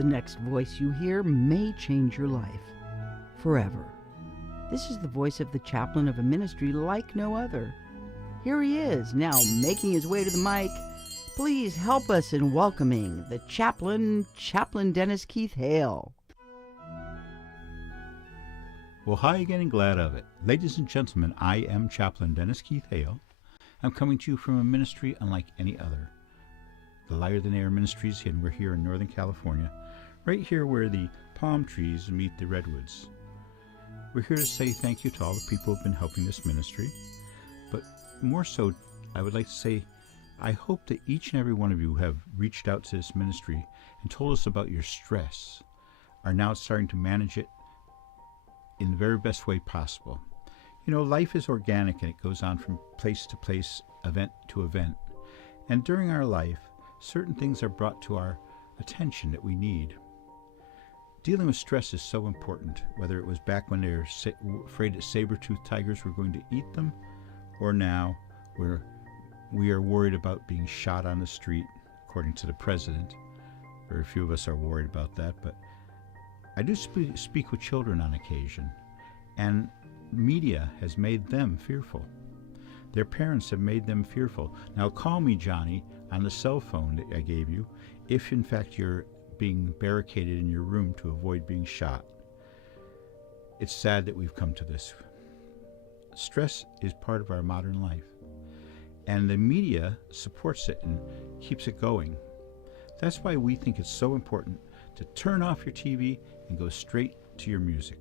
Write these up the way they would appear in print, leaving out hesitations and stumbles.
The next voice you hear may change your life forever. This is the voice of the chaplain of a ministry like no other. Here he is, now making his way to the mic. Please help us in welcoming the Chaplain Dennis Keith Hale. Well, hi again and glad of it. Ladies and gentlemen, I am Chaplain Dennis Keith Hale. I'm coming to you from a ministry unlike any other. The Lighter Than Air Ministries, and we're here in Northern California, right here where the palm trees meet the redwoods. We're here to say thank you to all the people who have been helping this ministry, but more so, I would like to say, I hope that each and every one of you have reached out to this ministry and told us about your stress, are now starting to manage it in the very best way possible. You know, life is organic and it goes on from place to place, event to event. And during our life, certain things are brought to our attention that we need. Dealing with stress is so important, whether it was back when they were afraid that saber-toothed tigers were going to eat them, or now where we are worried about being shot on the street, according to the president. Very few of us are worried about that, but I do speak with children on occasion, and media has made them fearful. Their parents have made them fearful. Now call me, Johnny, on the cell phone that I gave you, if in fact you're being barricaded in your room to avoid being shot. It's sad that we've come to this. Stress is part of our modern life, and the media supports it and keeps it going. That's why we think it's so important to turn off your TV and go straight to your music.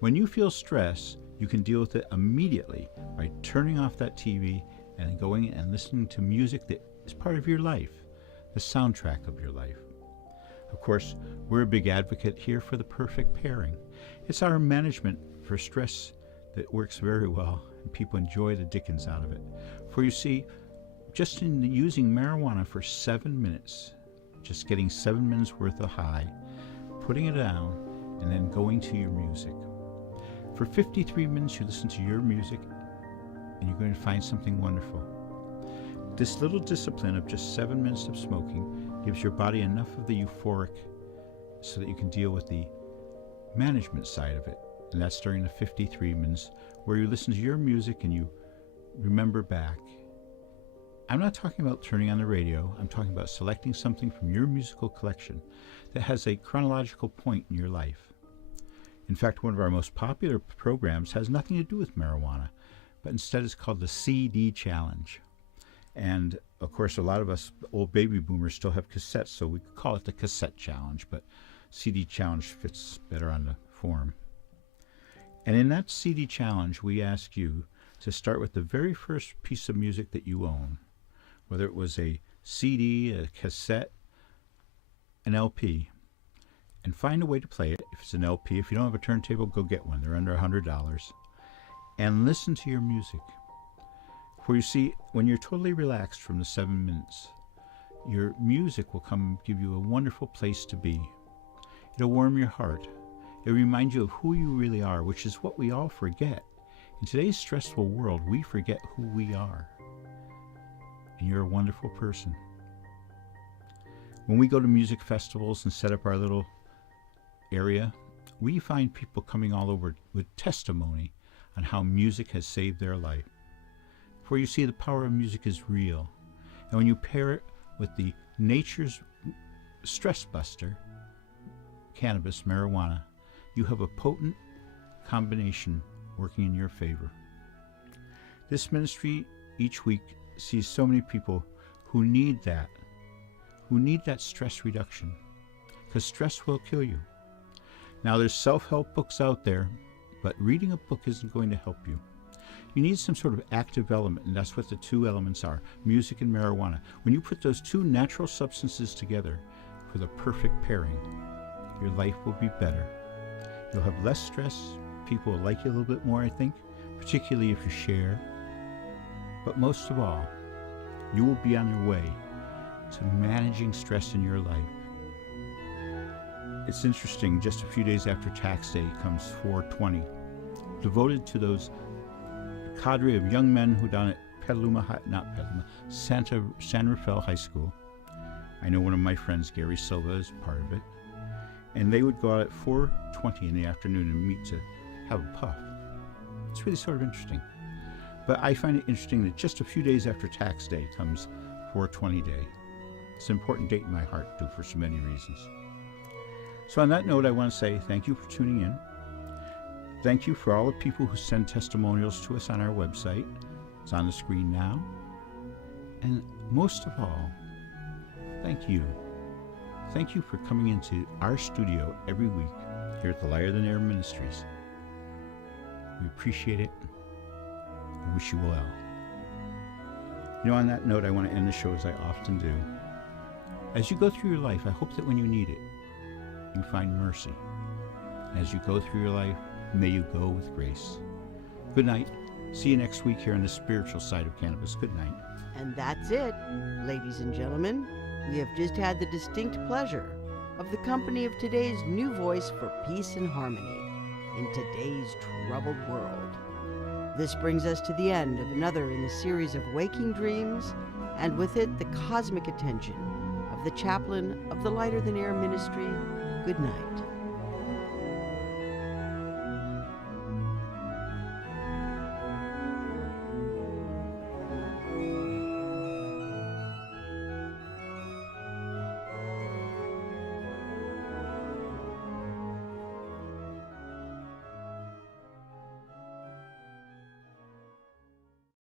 When you feel stress, you can deal with it immediately by turning off that TV and going and listening to music that is part of your life, the soundtrack of your life. Of course, we're a big advocate here for the perfect pairing. It's our management for stress that works very well, and people enjoy the dickens out of it. For you see, just in using marijuana for 7 minutes, just getting 7 minutes worth of high, putting it down, and then going to your music. For 53 minutes, you listen to your music, and you're going to find something wonderful. This little discipline of just 7 minutes of smoking gives your body enough of the euphoric so that you can deal with the management side of it. And that's during the 53 minutes where you listen to your music and you remember back. I'm not talking about turning on the radio. I'm talking about selecting something from your musical collection that has a chronological point in your life. In fact, one of our most popular programs has nothing to do with marijuana, but instead is called the CD Challenge. And of course, a lot of us old baby boomers still have cassettes, so we could call it the Cassette Challenge, but CD Challenge fits better on the form. And in that CD Challenge, we ask you to start with the very first piece of music that you own, whether it was a CD, a cassette, an LP, and find a way to play it. If it's an LP, if you don't have a turntable, go get one. They're under $100. And listen to your music. For you see, when you're totally relaxed from the 7 minutes, your music will come give you a wonderful place to be. It'll warm your heart. It'll remind you of who you really are, which is what we all forget. In today's stressful world, we forget who we are. And you're a wonderful person. When we go to music festivals and set up our little area, we find people coming all over with testimony on how music has saved their life. For you see, the power of music is real. And when you pair it with the nature's stress buster, cannabis, marijuana, you have a potent combination working in your favor. This ministry each week sees so many people who need that stress reduction, because stress will kill you. Now, there's self-help books out there, but reading a book isn't going to help you. You need some sort of active element, and that's what the two elements are, music and marijuana. When you put those two natural substances together for the perfect pairing, your life will be better. You'll have less stress. People will like you a little bit more, I think, particularly if you share. But most of all, you will be on your way to managing stress in your life. It's interesting, just a few days after tax day comes 4/20, devoted to those cadre of young men who down at San Rafael High School. I know one of my friends, Gary Silva, is part of it. And they would go out at 4:20 in the afternoon and meet to have a puff. It's really sort of interesting. But I find it interesting that just a few days after tax day comes 420 day. It's an important date in my heart, too, for so many reasons. So on that note, I want to say thank you for tuning in. Thank you for all the people who send testimonials to us on our website. It's on the screen now. And most of all, thank you. Thank you for coming into our studio every week here at the Lighter Than Air Ministries. We appreciate it. I wish you well. You know, on that note, I want to end the show as I often do. As you go through your life, I hope that when you need it, you find mercy. As you go through your life, may you go with grace. Good night. See you next week here on the Spiritual Side of Cannabis. Good night. And that's it, ladies and gentlemen. We have just had the distinct pleasure of the company of today's new voice for peace and harmony in today's troubled world. This brings us to the end of another in the series of Waking Dreams, and with it the cosmic attention of the chaplain of the Lighter Than Air Ministry. Good night.